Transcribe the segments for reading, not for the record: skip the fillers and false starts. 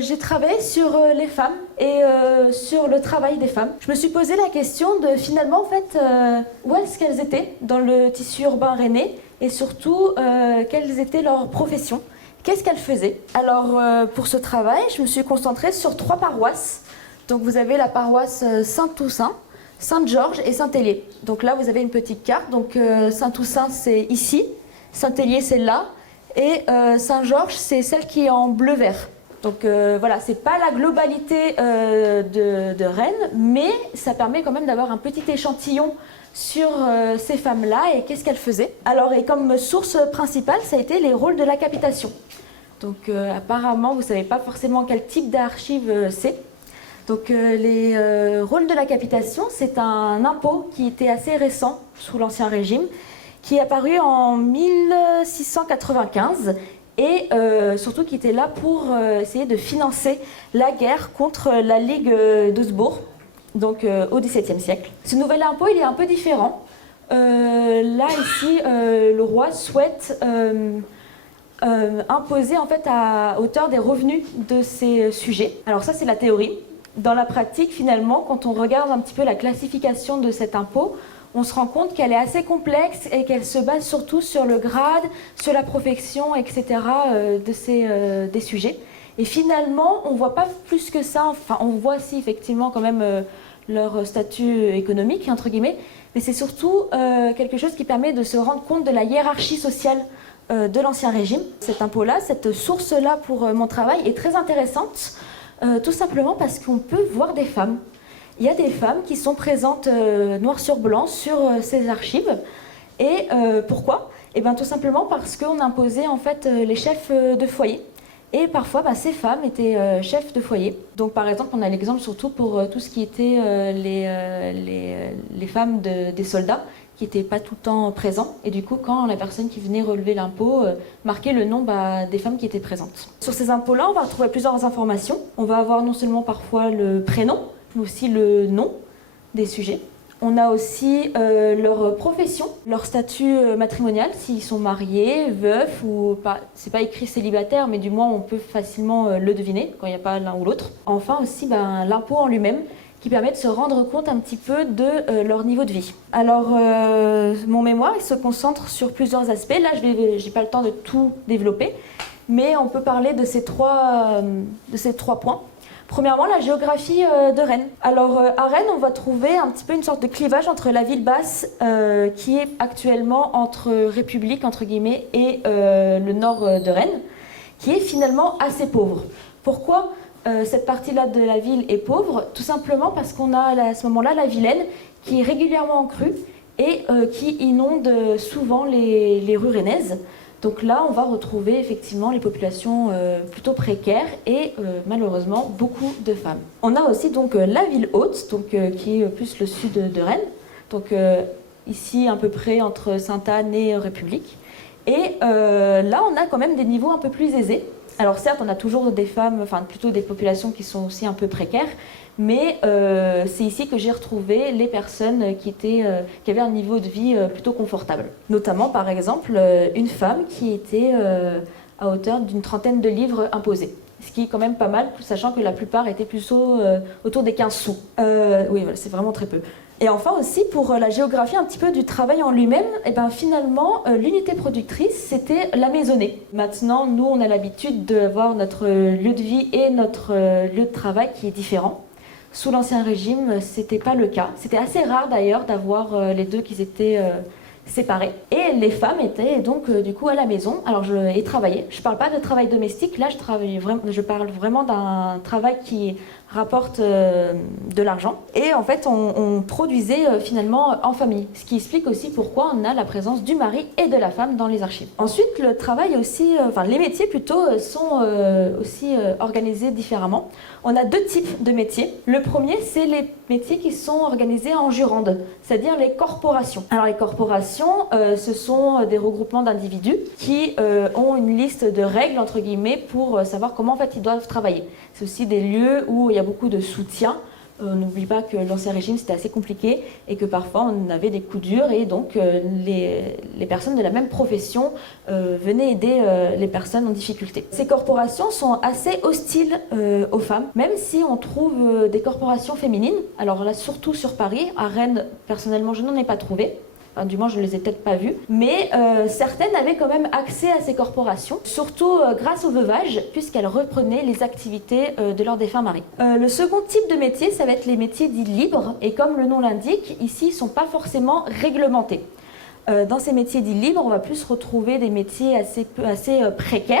J'ai travaillé sur les femmes et sur le travail des femmes. Je me suis posé la question de finalement, en fait, où est-ce qu'elles étaient dans le tissu urbain rennais et surtout, quelles étaient leurs professions, qu'est-ce qu'elles faisaient. Alors, pour ce travail, je me suis concentrée sur 3 paroisses. Donc, vous avez la paroisse Saint-Toussaint, Sainte-Georges et Saint-Hélier. Donc là, vous avez une petite carte. Donc, Saint-Toussaint, c'est ici, Saint-Hélier, c'est là, et Saint-Georges, c'est celle qui est en bleu-vert. Donc voilà, c'est pas la globalité de Rennes, mais ça permet quand même d'avoir un petit échantillon sur ces femmes-là et qu'est-ce qu'elles faisaient. Alors, et comme source principale, ça a été les rôles de la capitation. Donc apparemment, vous savez pas forcément quel type d'archives c'est. Donc les rôles de la capitation, c'est un impôt qui était assez récent sous l'Ancien Régime, qui est apparu en 1695 et surtout qui était là pour essayer de financer la guerre contre la Ligue d'Augsbourg, donc au XVIIe siècle. Ce nouvel impôt, il est un peu différent. Là, ici, le roi souhaite imposer en fait à hauteur des revenus de ces sujets. Alors ça, c'est la théorie. Dans la pratique, finalement, quand on regarde un petit peu la classification de cet impôt, on se rend compte qu'elle est assez complexe et qu'elle se base surtout sur le grade, sur la profession, etc. Des sujets. Et finalement, on ne voit pas plus que ça. Enfin, on voit si effectivement quand même leur statut économique, entre guillemets, mais c'est surtout quelque chose qui permet de se rendre compte de la hiérarchie sociale de l'Ancien Régime. Cet impôt-là, cette source-là pour mon travail est très intéressante, tout simplement parce qu'on peut voir des femmes. Il y a des femmes qui sont présentes noir sur blanc sur ces archives. Et pourquoi ? Eh bien, tout simplement parce qu'on imposait en fait les chefs de foyer. Et parfois, ces femmes étaient chefs de foyer. Donc, par exemple, on a l'exemple surtout pour tout ce qui était les femmes des soldats qui n'étaient pas tout le temps présents. Et du coup, quand la personne qui venait relever l'impôt marquait le nom des femmes qui étaient présentes. Sur ces impôts-là, on va retrouver plusieurs informations. On va avoir non seulement parfois le prénom, mais aussi le nom des sujets. On a aussi leur profession, leur statut matrimonial, s'ils sont mariés, veufs ou pas. C'est pas écrit célibataire, mais du moins on peut facilement le deviner quand il n'y a pas l'un ou l'autre. Enfin aussi l'impôt en lui-même, qui permet de se rendre compte un petit peu de leur niveau de vie. Alors mon mémoire, il se concentre sur plusieurs aspects. Là, j'ai pas le temps de tout développer, mais on peut parler de ces trois points. Premièrement, la géographie de Rennes. Alors, à Rennes, on va trouver un petit peu une sorte de clivage entre la ville basse, qui est actuellement entre République, entre guillemets, et le nord de Rennes, qui est finalement assez pauvre. Pourquoi cette partie-là de la ville est pauvre ? Tout simplement parce qu'on a à ce moment-là la Vilaine, qui est régulièrement en crue et qui inonde souvent les rues rennaises. Donc là, on va retrouver effectivement les populations plutôt précaires et malheureusement beaucoup de femmes. On a aussi donc la ville haute, donc, qui est plus le sud de Rennes, donc ici à peu près entre Sainte-Anne et République. Et là, on a quand même des niveaux un peu plus aisés. Alors certes, on a toujours des femmes, enfin plutôt des populations qui sont aussi un peu précaires, mais c'est ici que j'ai retrouvé les personnes qui avaient un niveau de vie plutôt confortable. Notamment, par exemple, une femme qui était à hauteur d'une 30aine de livres imposés. Ce qui est quand même pas mal, sachant que la plupart étaient plutôt autour des 15 sous. Oui, voilà, c'est vraiment très peu. Et enfin aussi, pour la géographie un petit peu du travail en lui-même, finalement, l'unité productrice, c'était la maisonnée. Maintenant, nous, on a l'habitude d'avoir notre lieu de vie et notre lieu de travail qui est différent. Sous l'Ancien Régime, c'était pas le cas. C'était assez rare d'ailleurs d'avoir les deux qui étaient séparés. Et les femmes étaient donc du coup à la maison. Alors et travaillaient. Je parle pas de travail domestique. Là, je parle vraiment d'un travail qui rapporte de l'argent. Et en fait, on produisait finalement en famille. Ce qui explique aussi pourquoi on a la présence du mari et de la femme dans les archives. Ensuite, le travail aussi, les métiers plutôt, sont aussi organisés différemment. On a 2 types de métiers. Le premier, c'est les métiers qui sont organisés en jurande, c'est-à-dire les corporations. Alors les corporations, ce sont des regroupements d'individus qui ont une liste de règles, entre guillemets, pour savoir comment en fait ils doivent travailler. C'est aussi des lieux où il y a beaucoup de soutien On n'oublie pas que l'Ancien Régime c'était assez compliqué et que parfois on avait des coups durs et donc les personnes de la même profession venaient aider les personnes en difficulté. Ces corporations sont assez hostiles aux femmes, même si on trouve des corporations féminines. Alors là, surtout sur Paris, à Rennes, personnellement, je n'en ai pas trouvé. Enfin, du moins, je ne les ai peut-être pas vues. Mais certaines avaient quand même accès à ces corporations, surtout grâce au veuvage, puisqu'elles reprenaient les activités de leurs défunts maris. Le second type de métier, ça va être les métiers dits libres. Et comme le nom l'indique, ici, ils ne sont pas forcément réglementés. Dans ces métiers dits libres, on va plus retrouver des métiers assez précaires.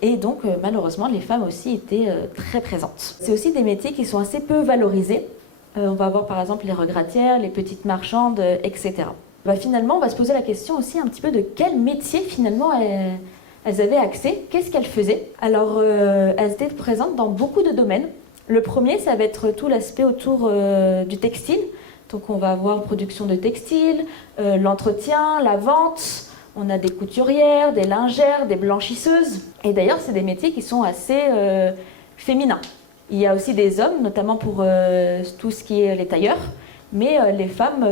Et donc, malheureusement, les femmes aussi étaient très présentes. C'est aussi des métiers qui sont assez peu valorisés. On va avoir par exemple les regratières, les petites marchandes, etc. Finalement, on va se poser la question aussi un petit peu de quel métier finalement elles avaient accès, qu'est-ce qu'elles faisaient. Alors, elles étaient présentes dans beaucoup de domaines. Le premier, ça va être tout l'aspect autour du textile. Donc on va avoir production de textile, l'entretien, la vente. On a des couturières, des lingères, des blanchisseuses. Et d'ailleurs, c'est des métiers qui sont assez féminins. Il y a aussi des hommes, notamment pour tout ce qui est les tailleurs. Mais les femmes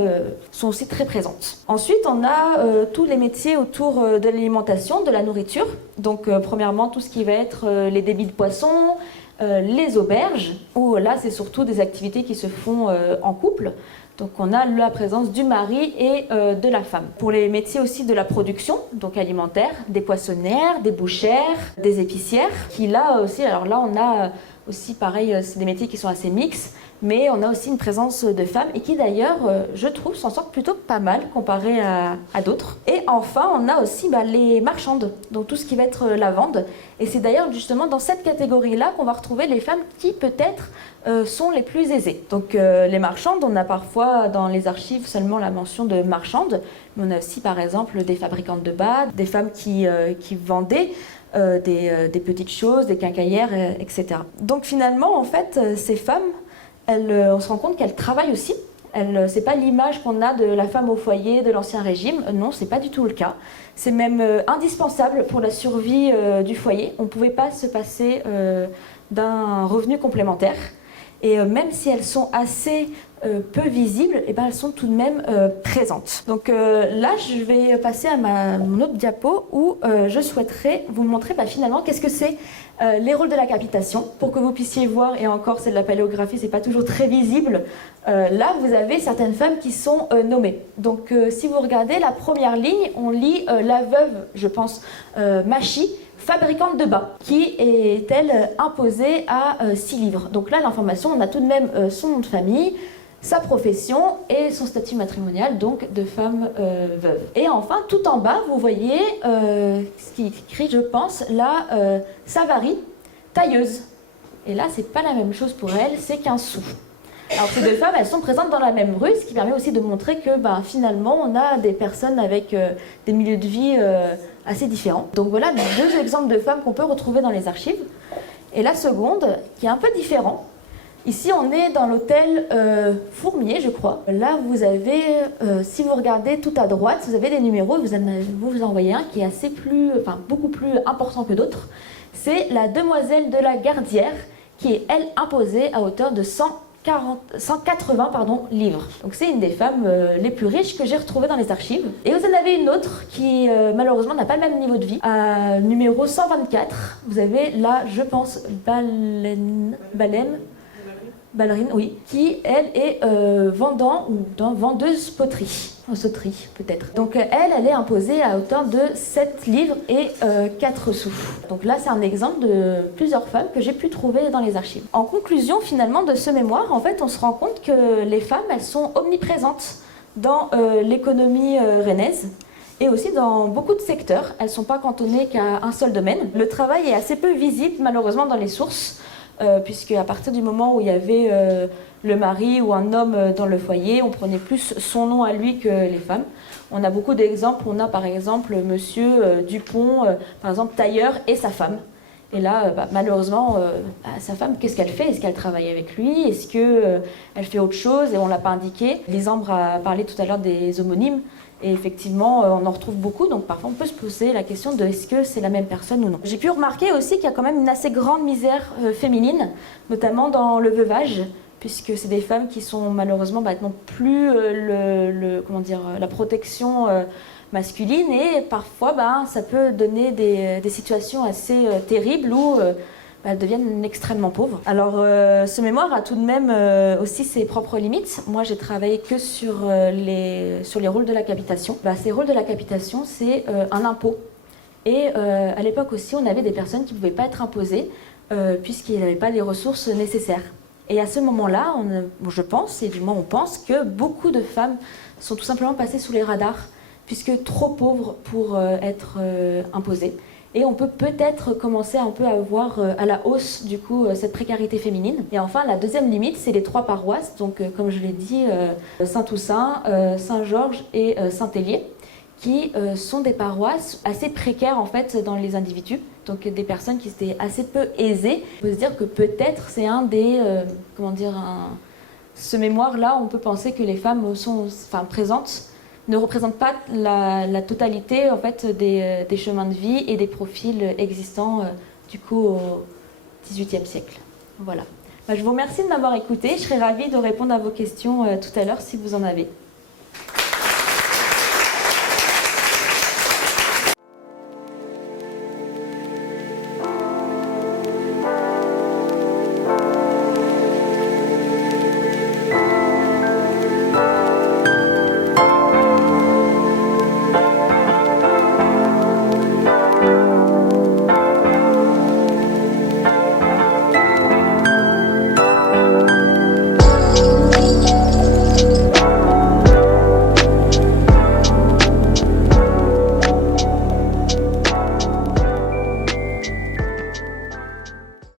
sont aussi très présentes. Ensuite, on a tous les métiers autour de l'alimentation, de la nourriture. Donc, premièrement, tout ce qui va être les débits de poissons, les auberges, où là, c'est surtout des activités qui se font en couple. Donc, on a la présence du mari et de la femme. Pour les métiers aussi de la production, donc alimentaire, des poissonnières, des bouchères, des épicières, qui là aussi, alors là, on a aussi, pareil, c'est des métiers qui sont assez mixtes, mais on a aussi une présence de femmes et qui d'ailleurs, je trouve, s'en sortent plutôt pas mal comparé à d'autres. Et enfin, on a aussi les marchandes, donc tout ce qui va être la vente. Et c'est d'ailleurs justement dans cette catégorie-là qu'on va retrouver les femmes qui peut-être sont les plus aisées. Donc les marchandes, on a parfois dans les archives seulement la mention de marchandes, mais on a aussi par exemple des fabricantes de bas, des femmes qui vendaient des petites choses, des quincaillères, etc. Donc finalement, en fait, ces femmes, on se rend compte qu'elles travaillent aussi. C'est pas l'image qu'on a de la femme au foyer de l'Ancien Régime. Non, c'est pas du tout le cas. C'est même indispensable pour la survie du foyer. On ne pouvait pas se passer d'un revenu complémentaire. Et même si elles sont assez peu visibles, elles sont tout de même présentes. Donc là, je vais passer à mon autre diapo où je souhaiterais vous montrer finalement qu'est-ce que c'est les rôles de la capitation, pour que vous puissiez voir, et encore c'est de la paléographie, c'est pas toujours très visible. Là, vous avez certaines femmes qui sont nommées. Donc si vous regardez la première ligne, on lit la veuve, je pense, Machy, fabricante de bas, qui est-elle imposée à 6 livres. Donc là, l'information, on a tout de même son nom de famille, sa profession et son statut matrimonial, donc de femme veuve. Et enfin, tout en bas, vous voyez ce qui est écrit, je pense, là, Savary, tailleuse. Et là, c'est pas la même chose pour elle, c'est qu'un sou. Alors ces deux femmes, elles sont présentes dans la même rue, ce qui permet aussi de montrer que finalement, on a des personnes avec des milieux de vie assez différents. Donc voilà 2 exemples de femmes qu'on peut retrouver dans les archives. Et la seconde, qui est un peu différent. Ici, on est dans l'hôtel Fourmier, je crois. Là, vous avez, si vous regardez tout à droite, vous avez des numéros, vous en voyez un qui est beaucoup plus important que d'autres. C'est la demoiselle de la Gardière, qui est, elle, imposée à hauteur de 180 livres. Donc c'est une des femmes les plus riches que j'ai retrouvées dans les archives. Et vous en avez une autre qui malheureusement n'a pas le même niveau de vie. À numéro 124, vous avez là, je pense, Ballerine, oui, qui elle est vendeuse sauterie peut-être. Donc elle est imposée à hauteur de 7 livres et 4 sous. Donc là c'est un exemple de plusieurs femmes que j'ai pu trouver dans les archives. En conclusion finalement de ce mémoire, en fait on se rend compte que les femmes elles sont omniprésentes dans l'économie rennaise. Et aussi dans beaucoup de secteurs, elles ne sont pas cantonnées qu'à un seul domaine. Le travail est assez peu visible malheureusement dans les sources. Puisque à partir du moment où il y avait le mari ou un homme dans le foyer, on prenait plus son nom à lui que les femmes. On a beaucoup d'exemples. On a par exemple monsieur Dupont, par exemple tailleur et sa femme. Et là, malheureusement, sa femme, qu'est-ce qu'elle fait? Est-ce qu'elle travaille avec lui? Est-ce qu'elle fait autre chose? Et on ne l'a pas indiqué. Lisandre a parlé tout à l'heure des homonymes. Et effectivement, on en retrouve beaucoup, donc parfois on peut se poser la question de est-ce que c'est la même personne ou non. J'ai pu remarquer aussi qu'il y a quand même une assez grande misère féminine, notamment dans le veuvage, puisque c'est des femmes qui sont malheureusement n'ont plus la protection masculine, et parfois ça peut donner des situations assez terribles où elles deviennent extrêmement pauvres. Alors ce mémoire a tout de même aussi ses propres limites. Moi j'ai travaillé que sur les rôles de la capitation. Ces rôles de la capitation, c'est un impôt. Et à l'époque aussi, on avait des personnes qui ne pouvaient pas être imposées puisqu'ils n'avaient pas les ressources nécessaires. Et à ce moment-là, je pense, et du moins on pense, que beaucoup de femmes sont tout simplement passées sous les radars, puisque trop pauvres pour être imposées. Et on peut peut-être commencer un peu à voir à la hausse du coup cette précarité féminine. Et enfin, la deuxième limite, c'est les 3 paroisses, donc comme je l'ai dit, Saint-Toussaint, Saint-Georges et Saint-Hélier, qui sont des paroisses assez précaires en fait dans les individus, donc des personnes qui étaient assez peu aisées. On peut se dire que peut-être c'est ce mémoire-là, on peut penser que les femmes sont présentes, ne représentent pas la totalité en fait des chemins de vie et des profils existants du coup au XVIIIe siècle. Voilà. Je vous remercie de m'avoir écouté. Je serais ravie de répondre à vos questions tout à l'heure si vous en avez.